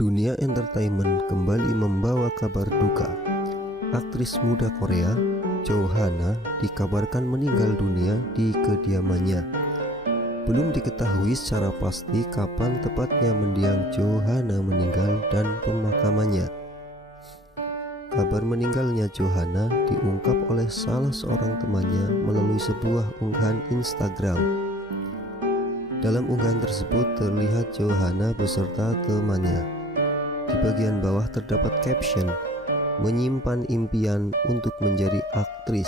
Dunia entertainment kembali membawa kabar duka. Aktris muda Korea, Johanna, dikabarkan meninggal dunia di kediamannya. Belum diketahui secara pasti kapan tepatnya mendiang Johanna meninggal dan pemakamannya. Kabar meninggalnya Johanna diungkap oleh salah seorang temannya melalui sebuah unggahan Instagram. Dalam unggahan tersebut terlihat Johanna beserta temannya. Di bagian bawah terdapat caption, "Menyimpan impian untuk menjadi aktris.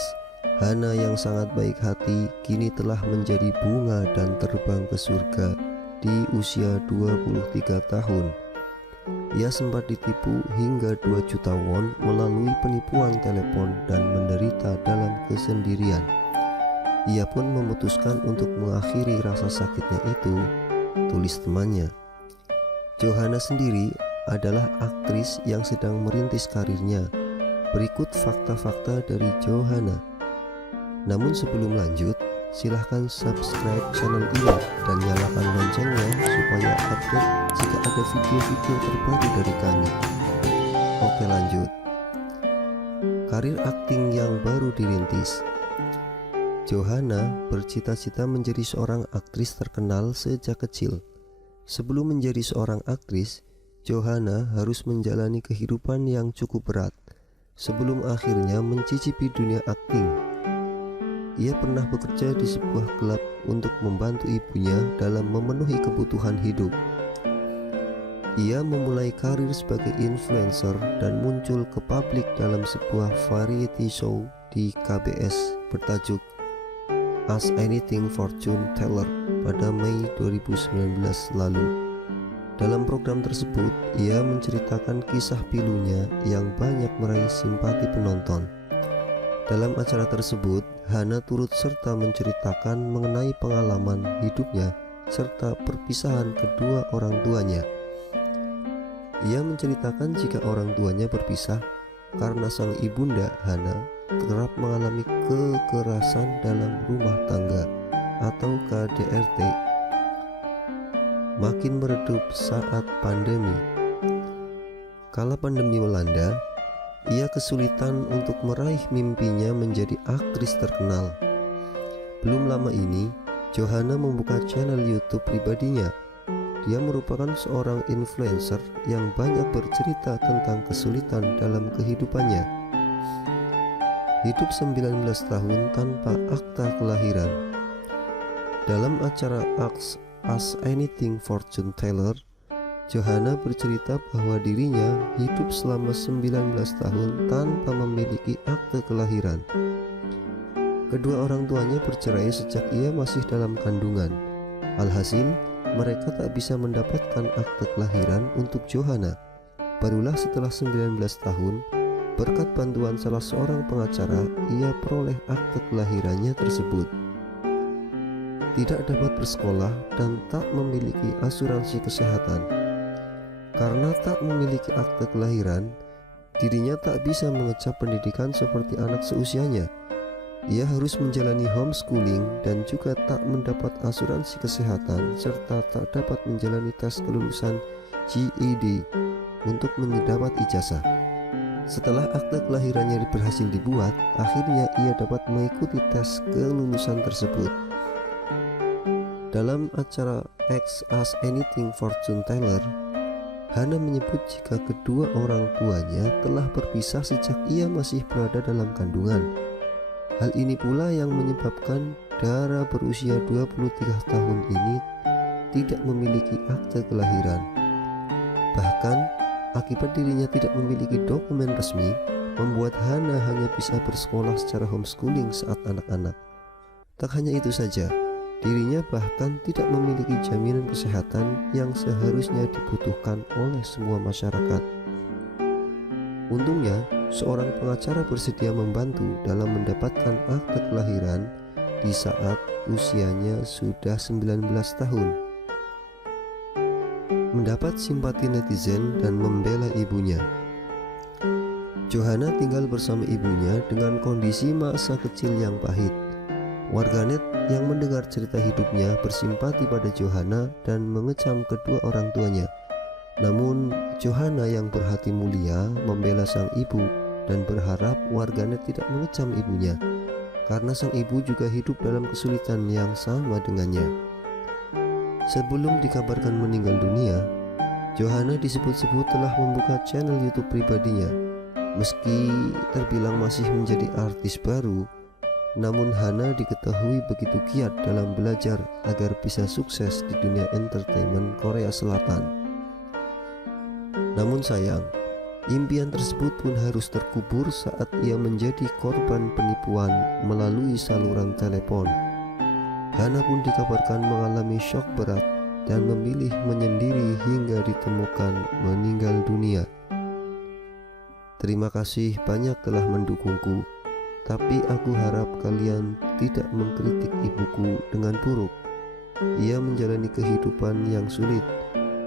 Hana yang sangat baik hati kini telah menjadi bunga dan terbang ke surga di usia 23 tahun. Ia sempat ditipu hingga 2 juta won melalui penipuan telepon dan menderita dalam kesendirian. Ia pun memutuskan untuk mengakhiri rasa sakitnya itu," tulis temannya. Johanna sendiri adalah aktris yang sedang merintis karirnya. Berikut fakta-fakta dari Johanna. Namun sebelum lanjut, silahkan subscribe channel ini dan nyalakan loncengnya supaya update jika ada video-video terbaru dari kami. Oke, lanjut. Karir akting yang baru dirintis. Johanna bercita-cita menjadi seorang aktris terkenal sejak kecil. Sebelum menjadi seorang aktris, Johanna harus menjalani kehidupan yang cukup berat sebelum akhirnya mencicipi dunia akting. Ia pernah bekerja di sebuah klub untuk membantu ibunya dalam memenuhi kebutuhan hidup. Ia memulai karir sebagai influencer dan muncul ke publik dalam sebuah variety show di KBS bertajuk Ask Anything Fortune Teller pada Mei 2019 lalu. Dalam program tersebut, ia menceritakan kisah pilunya yang banyak meraih simpati penonton. Dalam acara tersebut, Hana turut serta menceritakan mengenai pengalaman hidupnya serta perpisahan kedua orang tuanya. Ia menceritakan jika orang tuanya berpisah karena sang ibunda Hana kerap mengalami kekerasan dalam rumah tangga atau KDRT. Makin meredup saat pandemi. Kala pandemi melanda, ia kesulitan untuk meraih mimpinya menjadi aktris terkenal. Belum lama ini, Johanna membuka channel YouTube pribadinya. Dia merupakan seorang influencer yang banyak bercerita tentang kesulitan dalam kehidupannya. Hidup 19 tahun tanpa akta kelahiran. Dalam acara Ask Anything Fortune Teller, Johanna bercerita bahwa dirinya hidup selama 19 tahun tanpa memiliki akte kelahiran. Kedua orang tuanya bercerai sejak ia masih dalam kandungan. Alhasil, mereka tak bisa mendapatkan akte kelahiran untuk Johanna. Barulah setelah 19 tahun, berkat bantuan salah seorang pengacara, ia peroleh akte kelahirannya tersebut. Tidak dapat bersekolah dan tak memiliki asuransi kesehatan. Karena tak memiliki akte kelahiran, dirinya tak bisa mengecap pendidikan seperti anak seusianya. Ia harus menjalani homeschooling dan juga tak mendapat asuransi kesehatan serta tak dapat menjalani tes kelulusan GED untuk mendapat ijazah. Setelah akte kelahirannya berhasil dibuat, akhirnya ia dapat mengikuti tes kelulusan tersebut. Dalam acara Ask Anything Fortune Teller, Hana menyebut jika kedua orang tuanya telah berpisah sejak ia masih berada dalam kandungan. Hal ini pula yang menyebabkan Dara berusia 23 tahun ini tidak memiliki akte kelahiran. Bahkan, akibat dirinya tidak memiliki dokumen resmi, membuat Hana hanya bisa bersekolah secara homeschooling saat anak-anak. Tak hanya itu saja, dirinya bahkan tidak memiliki jaminan kesehatan yang seharusnya dibutuhkan oleh semua masyarakat. Untungnya, seorang pengacara bersedia membantu dalam mendapatkan akte kelahiran di saat usianya sudah 19 tahun. Mendapat simpati netizen dan membela ibunya. Johanna tinggal bersama ibunya dengan kondisi masa kecil yang pahit. Warganet yang mendengar cerita hidupnya bersimpati pada Johanna dan mengecam kedua orang tuanya. Namun Johanna yang berhati mulia membela sang ibu dan berharap warganet tidak mengecam ibunya, karena sang ibu juga hidup dalam kesulitan yang sama dengannya. Sebelum dikabarkan meninggal dunia, Johanna disebut-sebut telah membuka channel YouTube pribadinya. Meski terbilang masih menjadi artis baru, namun Hana diketahui begitu giat dalam belajar agar bisa sukses di dunia entertainment Korea Selatan. Namun sayang, impian tersebut pun harus terkubur saat ia menjadi korban penipuan melalui saluran telepon. Hana pun dikabarkan mengalami syok berat dan memilih menyendiri hingga ditemukan meninggal dunia. Terima kasih banyak telah mendukungku, tapi aku harap kalian tidak mengkritik ibuku dengan buruk. Ia menjalani kehidupan yang sulit.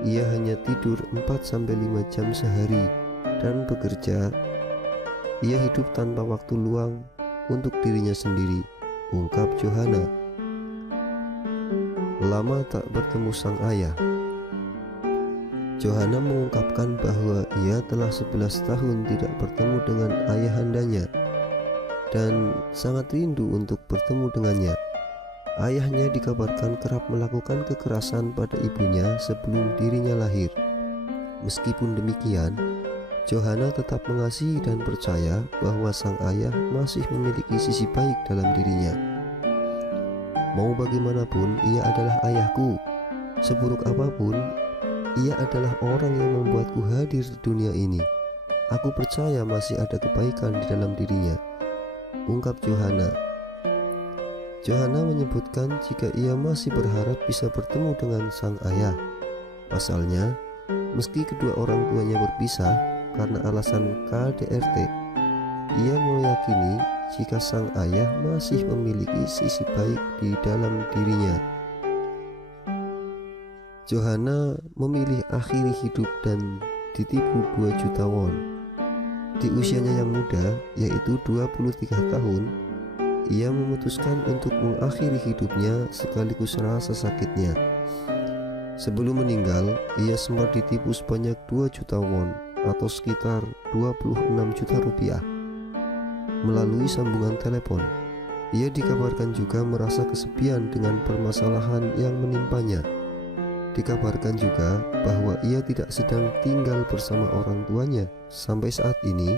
Ia hanya tidur 4-5 jam sehari dan bekerja. Ia hidup tanpa waktu luang untuk dirinya sendiri, ungkap Johanna. Lama tak bertemu sang ayah. Johanna mengungkapkan bahwa ia telah 11 tahun tidak bertemu dengan ayahandanya dan sangat rindu untuk bertemu dengannya. Ayahnya dikabarkan kerap melakukan kekerasan pada ibunya sebelum dirinya lahir. Meskipun demikian, Johanna tetap mengasihi dan percaya bahwa sang ayah masih memiliki sisi baik dalam dirinya. Mau bagaimanapun, ia adalah ayahku. Seburuk apapun, ia adalah orang yang membuatku hadir di dunia ini. Aku percaya masih ada kebaikan di dalam dirinya, ungkap Johanna. Johanna menyebutkan jika ia masih berharap bisa bertemu dengan sang ayah. Pasalnya, meski kedua orang tuanya berpisah karena alasan KDRT, ia meyakini jika sang ayah masih memiliki sisi baik di dalam dirinya. Johanna memilih akhiri hidup dan ditipu 2 juta won. Di usianya yang muda, yaitu 23 tahun, ia memutuskan untuk mengakhiri hidupnya sekaligus rasa sakitnya. Sebelum meninggal, ia sempat ditipu sebanyak 2 juta won atau sekitar 26 juta rupiah melalui sambungan telepon. Ia dikabarkan juga merasa kesepian dengan permasalahan yang menimpanya. Dikabarkan juga bahwa ia tidak sedang tinggal bersama orang tuanya sampai saat ini,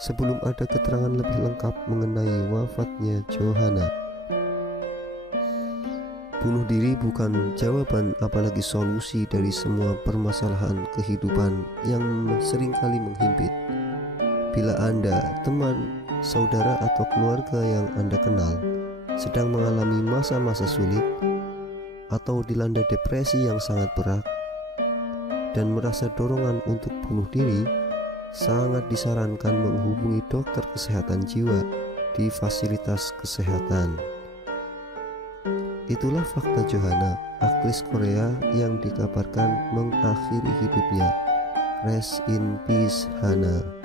sebelum ada keterangan lebih lengkap mengenai wafatnya Johanna. Bunuh diri bukan jawaban, apalagi solusi dari semua permasalahan kehidupan yang seringkali menghimpit. Bila Anda, teman, saudara atau keluarga yang Anda kenal sedang mengalami masa-masa sulit atau dilanda depresi yang sangat berat dan merasa dorongan untuk bunuh diri, sangat disarankan menghubungi dokter kesehatan jiwa di fasilitas kesehatan. Itulah fakta Johanna, aktris Korea yang dikabarkan mengakhiri hidupnya. Rest in peace, Hana.